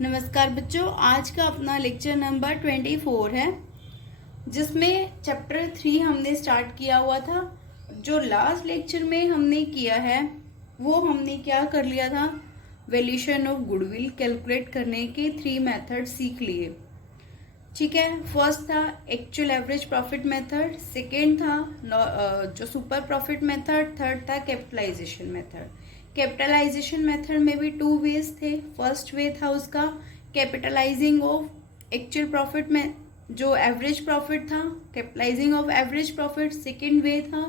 नमस्कार बच्चों, आज का अपना लेक्चर नंबर 24 है, जिसमें चैप्टर 3 हमने स्टार्ट किया हुआ था। जो लास्ट लेक्चर में हमने किया है वो हमने क्या कर लिया था, वैल्यूएशन ऑफ गुडविल कैलकुलेट करने के 3 मेथड सीख लिए। ठीक है, फर्स्ट था actual average profit method, second था जो सुपर प्रॉफिट मेथड, थर्ड था कैपिटलाइजेशन मेथड। कैपिटलाइजेशन मेथड में भी 2 वेज थे। फर्स्ट वे था उसका कैपिटलाइजिंग ऑफ एक्चुअल प्रॉफिट में जो एवरेज प्रॉफिट था, capitalising of average profit. Second way था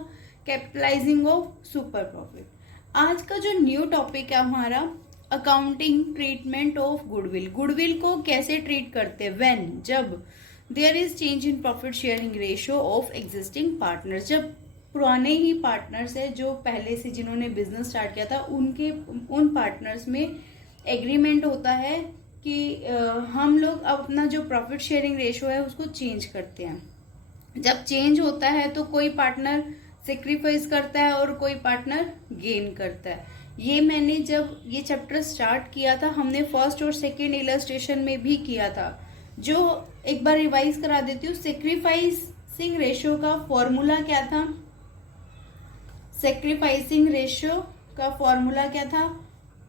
कैपिटलाइजिंग ऑफ सुपर प्रॉफिट। आज का जो न्यू टॉपिक है हमारा accounting treatment of goodwill. Goodwill को कैसे ट्रीट करते हैं, व्हेन, जब there is change in profit sharing ratio of existing partners. जब पुराने ही पार्टनर्स है जो पहले से जिन्होंने बिजनेस स्टार्ट किया था उन पार्टनर्स में एग्रीमेंट होता है कि हम लोग अपना जो प्रॉफिट शेयरिंग रेशियो है उसको चेंज करते हैं। जब चेंज होता है तो कोई पार्टनर सेक्रीफाइस करता है और कोई पार्टनर गेन करता है। ये मैंने जब ये चैप्टर स्टार्ट किया था हमने फर्स्ट और सेकेंड इलस्ट्रेशन में भी किया था। जो एक बार रिवाइज करा देती हूँ। सेक्रीफाइसिंग रेशियो का फॉर्मूला क्या था? सेक्रीफाइसिंग रेशियो का फॉर्मूला क्या था?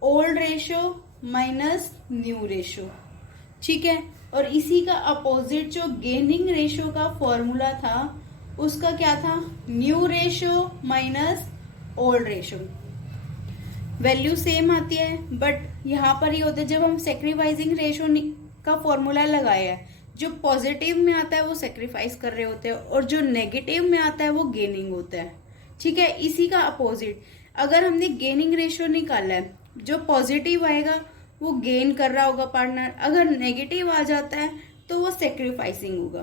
Old ratio minus new ratio. ठीक है, और इसी का अपोजिट जो गेनिंग रेशियो का फॉर्मूला था उसका क्या था? New ratio minus old ratio. Value same आती है बट यहाँ पर ही होता है जब हम सेक्रीफाइसिंग रेशियो का फॉर्मूला लगाया है, जो पॉजिटिव में आता है वो सेक्रीफाइस कर रहे होते हैं और जो नेगेटिव में आता है वो गेनिंग होता है। ठीक है, इसी का अपोजिट अगर हमने गेनिंग रेशियो निकाला है, जो पॉजिटिव आएगा वो गेन कर रहा होगा पार्टनर, अगर नेगेटिव आ जाता है तो वो सेक्रीफाइसिंग होगा।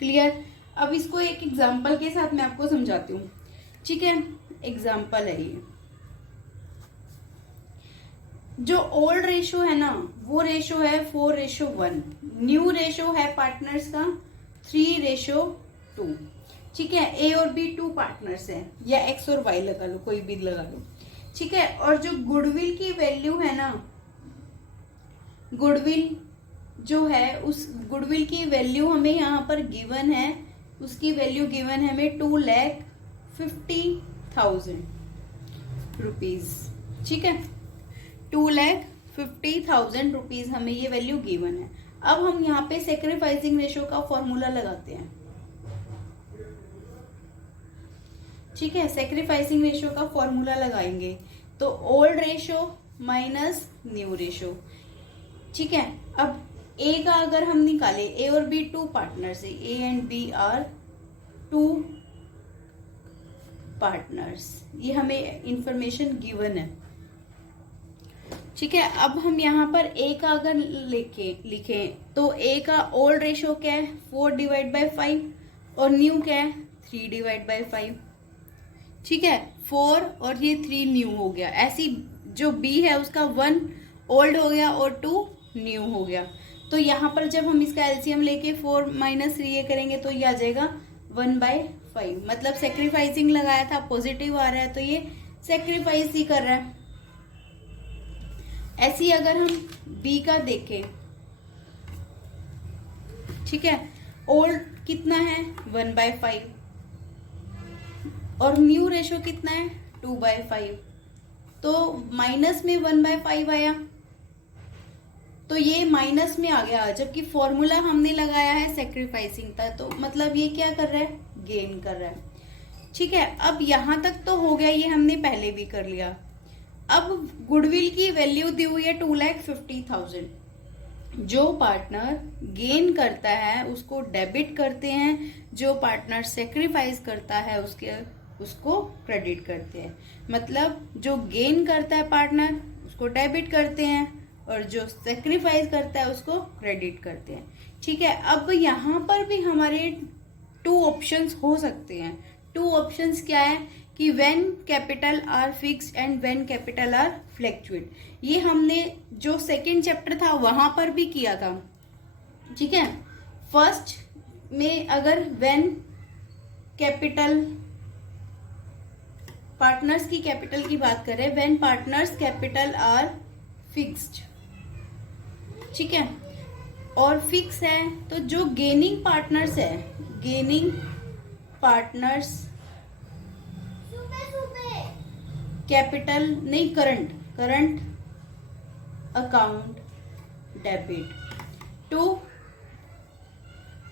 क्लियर? अब इसको एक एग्जांपल के साथ मैं आपको समझाती हूँ। ठीक है, एग्जांपल है ये। जो ओल्ड रेशियो है ना वो रेशियो है 4:1। न्यू रेशियो है पार्टनर्स का 3:2। ठीक है, ए और बी 2 पार्टनर्स है, या एक्स और वाई लगा लो, कोई भी लगा लो। ठीक है, और जो गुडविल की वैल्यू है ना, गुडविल जो है उस गुडविल की वैल्यू हमें यहाँ पर गिवन है, उसकी वैल्यू गिवन है हमें 2,50,000 रुपीज। ठीक है, 2,50,000 रुपीज हमें ये वैल्यू गिवन है। अब हम यहाँ पे सेक्रीफाइसिंग रेशियो का फॉर्मूला लगाते हैं। ठीक है, सेक्रीफाइसिंग रेशियो का फॉर्मूला लगाएंगे तो old ratio minus new ratio. ठीक है, अब ए का अगर हम निकाले, ए और बी 2 पार्टनर्स है, A and B are 2 partners, ये हमें इंफॉर्मेशन गिवन है। ठीक है, अब हम यहाँ पर ए का अगर लिखें तो ए का ओल्ड रेशियो क्या है? 4/5 और न्यू क्या है? 3/5। ठीक है, 4 और ये 3 न्यू हो गया। ऐसी जो बी है उसका 1 ओल्ड हो गया और 2 न्यू हो गया। तो यहाँ पर जब हम इसका एलसीएम लेके 4 - 3 ये करेंगे तो ये आ जाएगा 1/5। मतलब सेक्रीफाइसिंग लगाया था, पॉजिटिव आ रहा है तो ये सेक्रीफाइस ही कर रहा है। ऐसी अगर हम बी का देखें, ठीक है, ओल्ड कितना है? 1/5 और न्यू रेशियो कितना है? 2/5। तो माइनस में 1/5 आया तो ये माइनस में आ गया, जबकि फॉर्मूला हमने लगाया है सेक्रीफाइसिंग था, तो मतलब ये क्या कर रहा है? गेन कर रहा है। ठीक है, अब यहां तक तो हो गया, ये हमने पहले भी कर लिया। अब गुडविल की वैल्यू दी हुई है 2,50,000। जो पार्टनर गेन करता है उसको डेबिट करते हैं, जो पार्टनर सेक्रीफाइस करता है उसको क्रेडिट करते हैं। मतलब जो गेन करता है पार्टनर उसको डेबिट करते हैं और जो सेक्रीफाइस करता है उसको क्रेडिट करते हैं। ठीक है, अब यहाँ पर भी हमारे 2 ऑप्शंस हो सकते हैं। 2 ऑप्शंस क्या है कि when capital are fixed and when capital R fluctuate. ये हमने जो सेकेंड चैप्टर था वहां पर भी किया था। ठीक है, फर्स्ट में अगर व्हेन कैपिटल पार्टनर्स की कैपिटल की बात करें, when partners capital are fixed, ठीक है, और फिक्स है। तो जो गेनिंग पार्टनर्स है, गेनिंग पार्टनर्स कैपिटल नहीं, current account debit to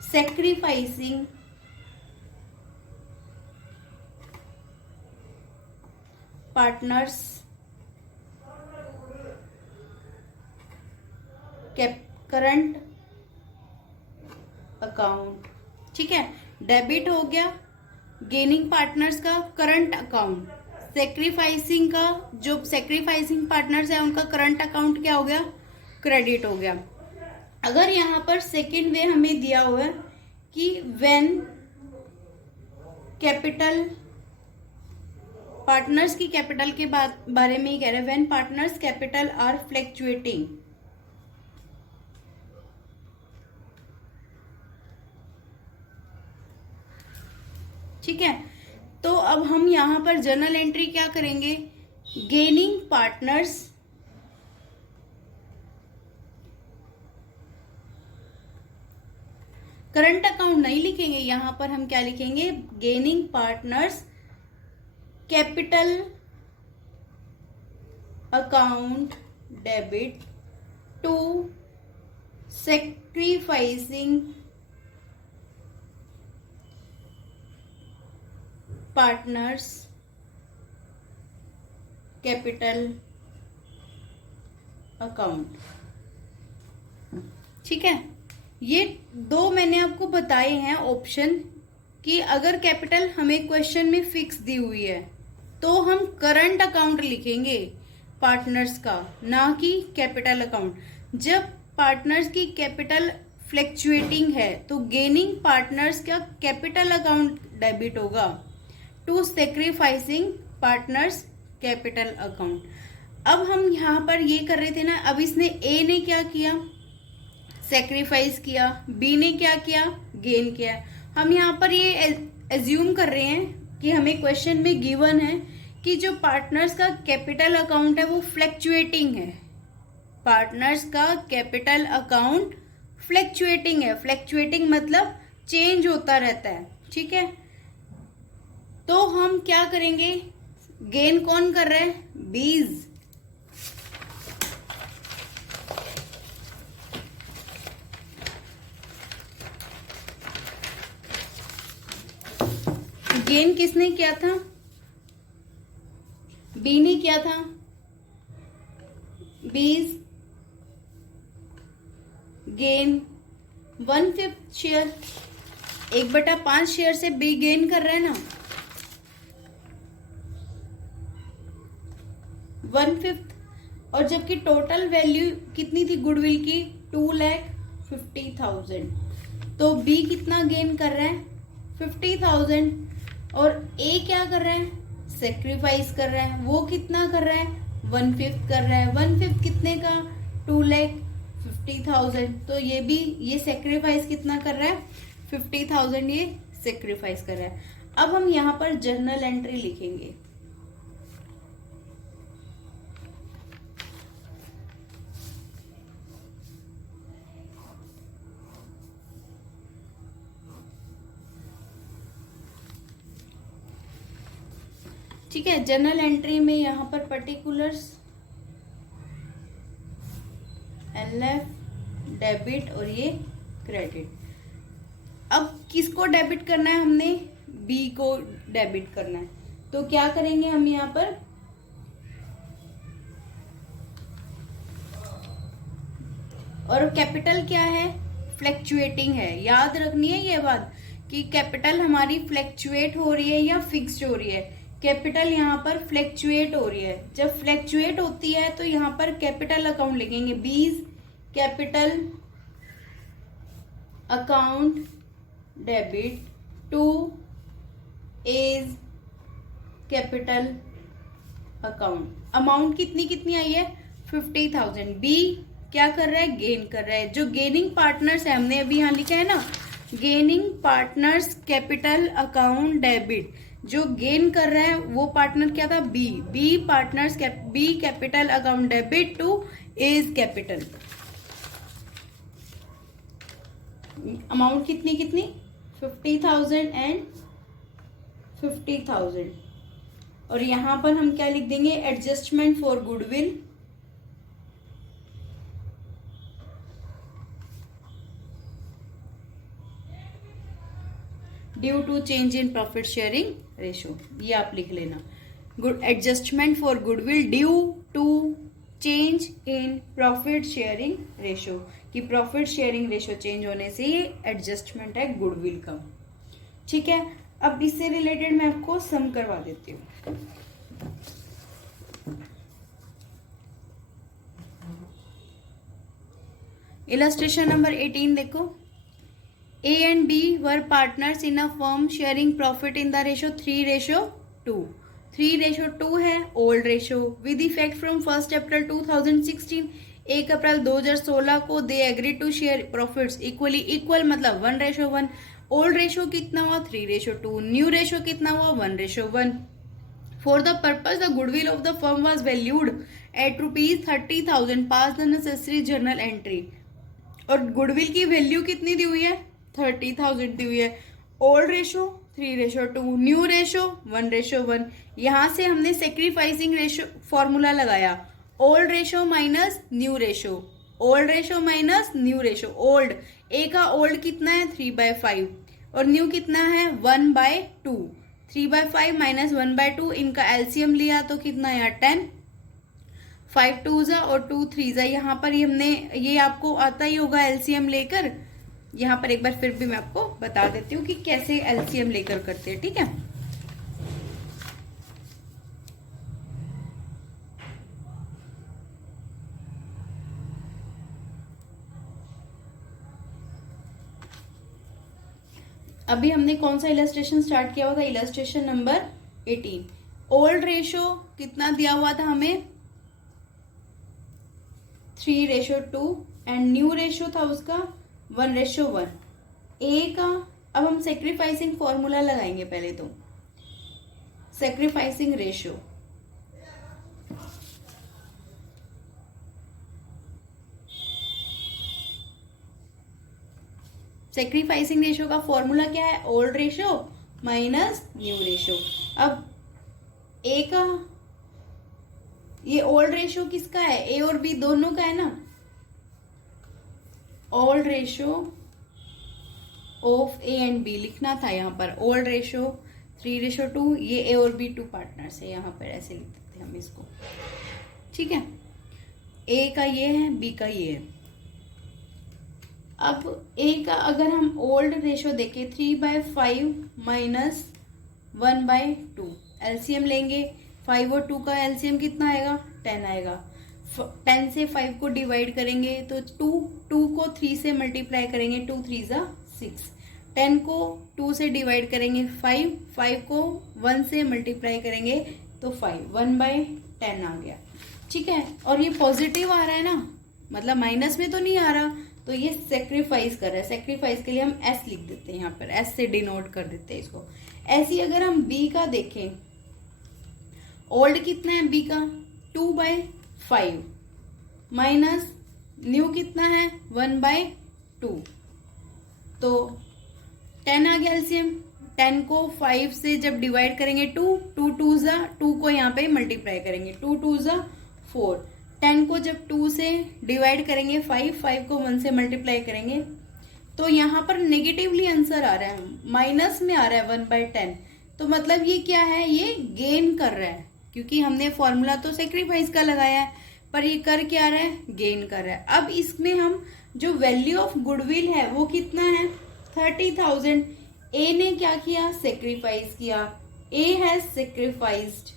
sacrificing partners current account. ठीक है, डेबिट हो गया गेनिंग पार्टनर्स का करंट अकाउंट, सेक्रीफाइसिंग का, जो सेक्रीफाइसिंग पार्टनर्स है उनका करंट अकाउंट क्या हो गया, क्रेडिट हो गया। अगर यहाँ पर सेकेंड वे हमें दिया हुआ है कि व्हेन कैपिटल, पार्टनर्स की कैपिटल के बारे में ही कह रहे हैं, when partners capital are fluctuating, ठीक है। तो अब हम यहां पर जर्नल एंट्री क्या करेंगे, गेनिंग पार्टनर्स करंट अकाउंट नहीं लिखेंगे, यहां पर हम क्या लिखेंगे, gaining partners capital account debit to sacrificing partners capital account. ठीक है, ये दो मैंने आपको बताए हैं ऑप्शन कि अगर कैपिटल हमें क्वेश्चन में फिक्स दी हुई है तो हम करंट अकाउंट लिखेंगे पार्टनर्स का, ना कि कैपिटल अकाउंट। जब पार्टनर्स की कैपिटल फ्लैक्चुएटिंग है तो गेनिंग पार्टनर्स का कैपिटल अकाउंट डेबिट होगा to sacrificing partners capital account. अब हम यहाँ पर ये कर रहे थे ना, अब इसने ए ने क्या किया, सैक्रिफाइस किया, बी ने क्या किया, गेन किया। हम यहाँ पर ये एज्यूम कर रहे हैं कि हमें क्वेश्चन में गिवन है कि जो पार्टनर्स का कैपिटल अकाउंट है वो फ्लैक्चुएटिंग है, पार्टनर्स का कैपिटल अकाउंट फ्लैक्चुएटिंग है। फ्लैक्चुएटिंग मतलब चेंज होता रहता है, ठीक है। तो हम क्या करेंगे, गेन कौन कर रहा है, बीज, गेन किसने किया था, बी ने किया था, बीज गेन 1/5 शेयर, 1/5 शेयर से बी गेन कर रहा है ना, 1/5। और जबकि टोटल वैल्यू कितनी थी गुडविल की, 2,50,000, तो बी कितना गेन कर रहा है, 50,000। और ए क्या कर रहा है, सेक्रीफाइस कर रहा है, वो कितना कर रहा है, 1/5 कर रहा है। 1/5 कितने का, 2,50,000। तो ये भी, ये सेक्रीफाइस कितना कर रहा है, 50,000 ये सेक्रीफाइस कर रहा है। अब हम यहाँ पर जर्नल एंट्री लिखेंगे, ठीक है। जर्नल एंट्री में यहाँ पर पर्टिकुलर्स, एलएफ डेबिट और ये क्रेडिट। अब किसको डेबिट करना है, हमने बी को डेबिट करना है। तो क्या करेंगे हम यहाँ पर, और कैपिटल क्या है, फ्लैक्चुएटिंग है। याद रखनी है ये बात कि कैपिटल हमारी फ्लैक्चुएट हो रही है या फिक्स्ड हो रही है। कैपिटल यहाँ पर फ्लैक्चुएट हो रही है, जब फ्लैक्चुएट होती है तो यहाँ पर कैपिटल अकाउंट लिखेंगे, B's capital account debit to A's capital account. Amount कितनी कितनी आई है, 50,000। बी क्या कर रहा है, गेन कर रहा है। जो गेनिंग पार्टनर्स है, हमने अभी यहाँ लिखा है ना, gaining partners capital account debit, जो गेन कर रहा है वो पार्टनर क्या था, B. B partners B capital account debit to A's capital. Amount कितनी कितनी 50,000 एंड 50,000। और यहां पर हम क्या लिख देंगे, adjustment for goodwill due to change in profit sharing ratio, ये आप लिख लेना। Good adjustment for goodwill due to change in profit sharing ratio, कि प्रॉफिट शेयरिंग रेशो चेंज होने से ये एडजस्टमेंट है गुडविल का। ठीक है, अब इससे रिलेटेड मैं आपको सम करवा देती हूँ। इलस्ट्रेशन नंबर 18 देखो, A and B were partners in a firm sharing profit in the ratio 3:2। 3:2 है old ratio with effect from 1 April 2016। 1 April 2016 को they agree to share profits equally, equal मतलब 1:1। ओल्ड रेशो कितना हुआ 3:2, new ratio कितना हुआ 1:1। For the purpose the goodwill of the firm was valued at ₹30,000, pass the necessary journal entry. और goodwill की value कितनी दी हुई है 30,000 दी हुई है। Old ratio 3:2, new ratio 1:1। यहां से हमने सेक्रीफाइसिंग रेशो फॉर्मूला लगाया, old ratio minus new ratio, old ratio minus new ratio. Old a का ओल्ड कितना है 3/5 और न्यू कितना है 1/2। 3/5 माइनस 1/2, इनका एलसीएम लिया तो कितना है 10। 5 2 और 2 3 यहाँ पर हमने, ये आपको आता ही होगा एलसीएम लेकर। यहाँ पर एक बार फिर भी मैं आपको बता देती हूँ कि कैसे एलसीएम लेकर करते हैं। ठीक है, अभी हमने कौन सा इलस्ट्रेशन स्टार्ट किया हुआ था, इलस्ट्रेशन नंबर 18। ओल्ड रेशो कितना दिया हुआ था हमें 3:2 एंड न्यू रेशो था उसका 1:1। ए का अब हम सेक्रीफाइसिंग फॉर्मूला लगाएंगे पहले तो, सेक्रीफाइसिंग रेशो। सेक्रीफाइसिंग रेशो का फॉर्मूला क्या है, old ratio minus new ratio. अब ए का, ये ओल्ड रेशो किसका है, ए और बी दोनों का है ना। Old ratio of A and B लिखना था यहाँ पर, ओल्ड रेशो 3:2, ये ए और बी 2 पार्टनर्स है, यहाँ पर ऐसे लिख देते हैं हम इसको। ठीक है, ए का ये है, बी का ये है। अब ए का अगर हम ओल्ड रेशो देखें 3/5 माइनस 1/2, एलसीएम लेंगे 5 और 2 का एलसीएम कितना आएगा 10 आएगा। 10 से 5 को डिवाइड करेंगे तो 2 को 3 से मल्टीप्लाई करेंगे 2 3 6। 10 को 2 से डिवाइड करेंगे 5 को 1 से मल्टीप्लाई करेंगे तो 5, 1/10 आ गया। ठीक है, और ये पॉजिटिव आ रहा है ना, मतलब माइनस में तो नहीं आ रहा, तो ये सेक्रीफाइस कर रहा है। सेक्रीफाइस के लिए हम एस लिख देते हैं, यहाँ पर एस से डिनोट कर देते हैं इसको। ऐसी अगर हम बी का देखें, ओल्ड कितना है बी का 2/5 माइनस न्यू कितना है 1/2, तो 10 आ गया एलसीएम। 10 को 5 से जब डिवाइड करेंगे 2 2 को यहाँ पे मल्टीप्लाई करेंगे 2 2 4। 10 को जब 2 से डिवाइड करेंगे 5 को 1 से मल्टीप्लाई करेंगे तो यहाँ पर नेगेटिवली आंसर आ रहा है, माइनस में आ रहा है 1/10। तो मतलब ये क्या है, ये गेन कर रहा है, क्योंकि हमने फॉर्मूला तो सेक्रीफाइस का लगाया है, पर ये कर क्या रहा है, गेन कर रहा है। अब इसमें हम जो वैल्यू ऑफ गुडविल है वो कितना है 30,000। ए ने क्या किया, सेक्रीफाइस किया, A has sacrificed,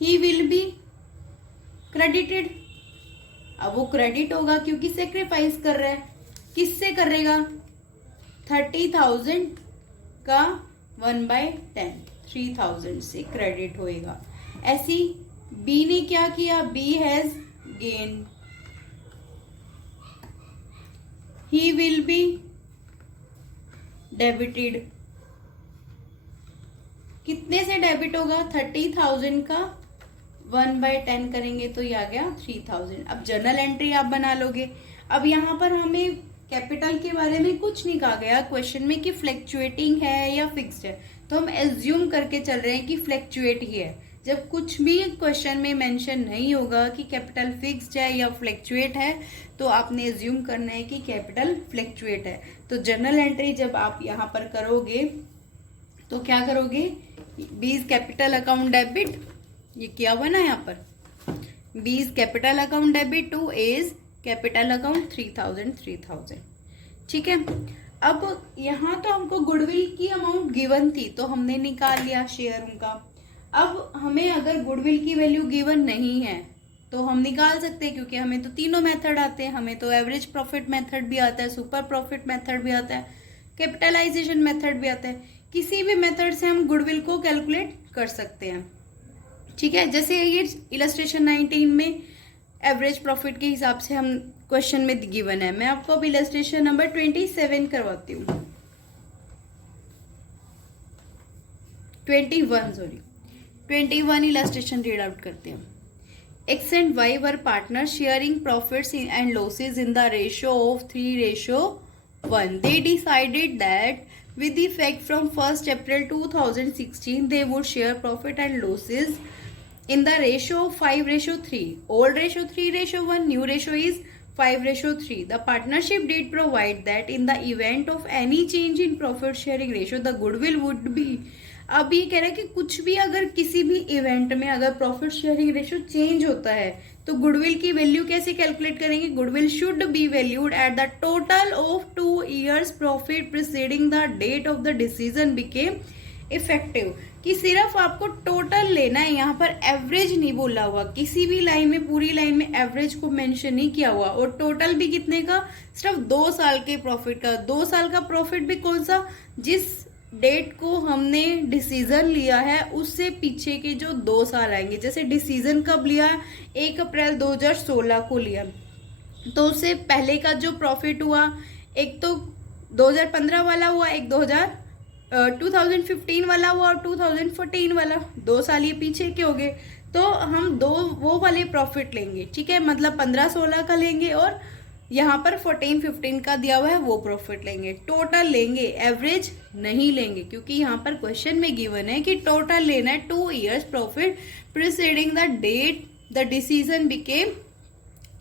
he will be credited. अब वो क्रेडिट होगा क्योंकि सेक्रीफाइस कर रहा है। किससे करेगा, 30,000 का 1/10, 3,000 से क्रेडिट होएगा। ऐसी बी ने क्या किया, B has gain, he will be debited. कितने से डेबिट होगा, 30,000 का 1/10 करेंगे तो ये आ गया 3000। अब जर्नल एंट्री आप बना लोगे। अब यहाँ पर हमें कैपिटल के बारे में कुछ नहीं कहा गया क्वेश्चन में कि फ्लैक्चुएटिंग है या फिक्स्ड है, तो हम एज्यूम करके चल रहे हैं कि फ्लैक्चुएट ही है। जब कुछ भी क्वेश्चन में मेंशन नहीं होगा कि कैपिटल फिक्स्ड है या फ्लैक्चुएट है, तो आपने एज्यूम करना है कि कैपिटल फ्लैक्चुएट है। तो जर्नल एंट्री जब आप यहाँ पर करोगे तो क्या करोगे, बीज कैपिटल अकाउंट डेबिट, ये क्या बना यहाँ पर, B's capital account debit to A's capital account 3000। ठीक है। अब यहाँ तो हमको गुडविल की अमाउंट गिवन थी तो हमने निकाल लिया शेयर उनका। अब हमें अगर गुडविल की वैल्यू गिवन नहीं है तो हम निकाल सकते हैं, क्योंकि हमें तो तीनों मेथड आते हैं। हमें तो एवरेज प्रॉफिट मेथड भी आता है, सुपर प्रॉफिट मेथड भी आता है, कैपिटलाइजेशन मेथड भी आता है। किसी भी मेथड से हम गुडविल को कैलकुलेट कर सकते हैं। ठीक है। जैसे ये इलस्ट्रेशन 19 में एवरेज प्रॉफिट के हिसाब से हम क्वेश्चन में गिवन है। मैं आपको अब इलस्ट्रेशन नंबर 27 करवाती हूँ, 21 इलस्ट्रेशन रीड आउट करते हैं। X and Y were partners sharing profits and losses in the ratio of 3:1. They decided that with effect from 1st April 2016, they would share profit and losses in the ratio of 5:3. Old ratio 3:1, new ratio is 5:3. The partnership did provide that in the event of any change in profit sharing ratio, the goodwill would be, अब ये कह रहा है कि कुछ भी अगर किसी भी इवेंट में अगर प्रॉफिट शेयरिंग रेशियो चेंज होता है तो गुडविल की वैल्यू कैसे कैलकुलेट करेंगे, goodwill should be valued at the total of 2 years profit preceding the date of the decision became effective. कि सिर्फ आपको टोटल लेना है, यहाँ पर एवरेज नहीं बोला हुआ, किसी भी लाइन में पूरी लाइन में एवरेज को मेंशन नहीं किया हुआ। और टोटल भी कितने का, सिर्फ 2 साल के प्रॉफिट का। 2 साल का प्रॉफिट भी कौन सा, जिस डेट को हमने डिसीजन लिया है उससे पीछे के जो 2 साल आएंगे। जैसे डिसीजन कब लिया, 1 अप्रैल 2016 को लिया, तो उससे पहले का जो प्रॉफिट हुआ, एक तो 2015 वाला हुआ, एक 2015 वाला हुआ और 2014 वाला, 2 साल ये पीछे के हो गए। तो हम वो वाले प्रॉफिट लेंगे। ठीक है। मतलब 15-16 का लेंगे और यहाँ पर 14-15 का दिया हुआ है वो प्रॉफिट लेंगे। टोटल लेंगे, एवरेज नहीं लेंगे, क्योंकि यहाँ पर क्वेश्चन में गिवन है कि टोटल लेना है 2 years profit preceding the date the decision became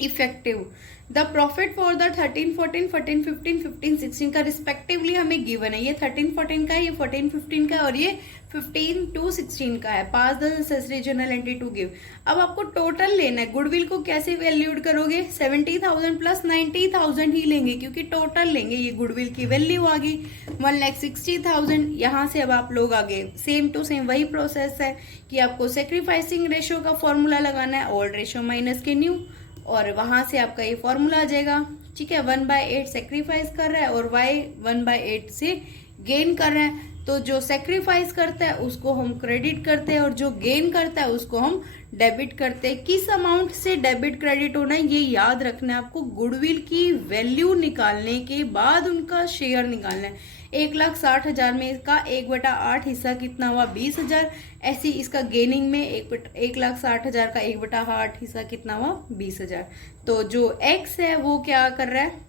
effective. The profit for the 13-14, 14-15, 15-16 का रिस्पेक्टिवली हमें गिवन है। ये 13-14 का है, ये 14-15 का है और ये 15-16 का है। Pass the necessary journal entry to give. अब आपको टोटल लेना है। गुडविल को कैसे वैल्यूड करोगे, 70,000 प्लस 90,000 ही लेंगे, क्योंकि टोटल लेंगे। ये गुडविल की वैल्यू आ गई 1,60,000। यहाँ से अब आप लोग आगे सेम टू सेम वही प्रोसेस है कि आपको सेक्रीफाइसिंग रेशियो का फॉर्मूला लगाना है, ओल्ड रेशियो माइनस के न्यू, और वहां से आपका ये फॉर्मूला आ जाएगा। ठीक है। 1/8 सेक्रीफाइस कर रहा है और y 1/8 से गेन कर रहा है, तो जो सेक्रीफाइस करता है उसको हम क्रेडिट करते हैं और जो गेन करता है उसको हम डेबिट करते हैं। किस अमाउंट से डेबिट क्रेडिट होना है ये याद रखना है आपको। गुडविल की वैल्यू निकालने के बाद उनका शेयर निकालना है। 1,60,000 में इसका 1/8 हिस्सा कितना हुआ, 20,000। ऐसी इसका गेनिंग में 1,60,000 का 1/8 हिस्सा कितना हुआ, 20,000। तो जो x है वो क्या कर रहा है,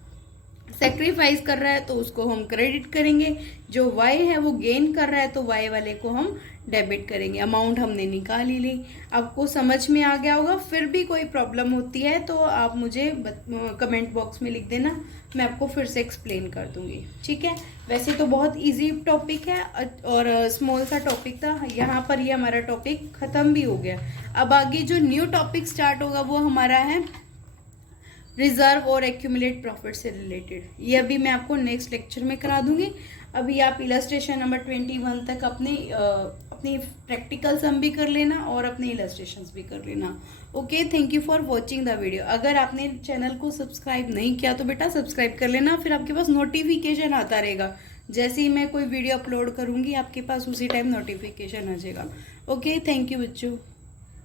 सेक्रीफाइस कर रहा है, तो उसको हम क्रेडिट करेंगे। जो y है वो गेन कर रहा है, तो y वाले को हम डेबिट करेंगे। अमाउंट हमने निकाल ही ली। आपको समझ में आ गया होगा। फिर भी कोई प्रॉब्लम होती है तो आप मुझे कमेंट बॉक्स में लिख देना, मैं आपको फिर से एक्सप्लेन कर दूंगी। ठीक है। वैसे तो बहुत इजी टॉपिक है और स्मॉल सा टॉपिक था। यहाँ पर ये हमारा टॉपिक खत्म भी हो गया। अब आगे जो न्यू टॉपिक स्टार्ट होगा वो हमारा है रिजर्व और एक्यूमुलेट प्रॉफिट से रिलेटेड। ये अभी मैं आपको नेक्स्ट लेक्चर में करा दूंगी। अभी आप इलस्ट्रेशन नंबर 21 तक अपनी प्रैक्टिकल सम भी कर लेना और अपने इलस्ट्रेशंस भी कर लेना। Okay, thank you for watching the video. अगर आपने चैनल को सब्सक्राइब नहीं किया तो बेटा सब्सक्राइब कर लेना, फिर आपके पास नोटिफिकेशन आता रहेगा। जैसे ही मैं कोई वीडियो अपलोड करूंगी आपके पास उसी टाइम नोटिफिकेशन आ जाएगा। ओके, थैंक यू बच्चों।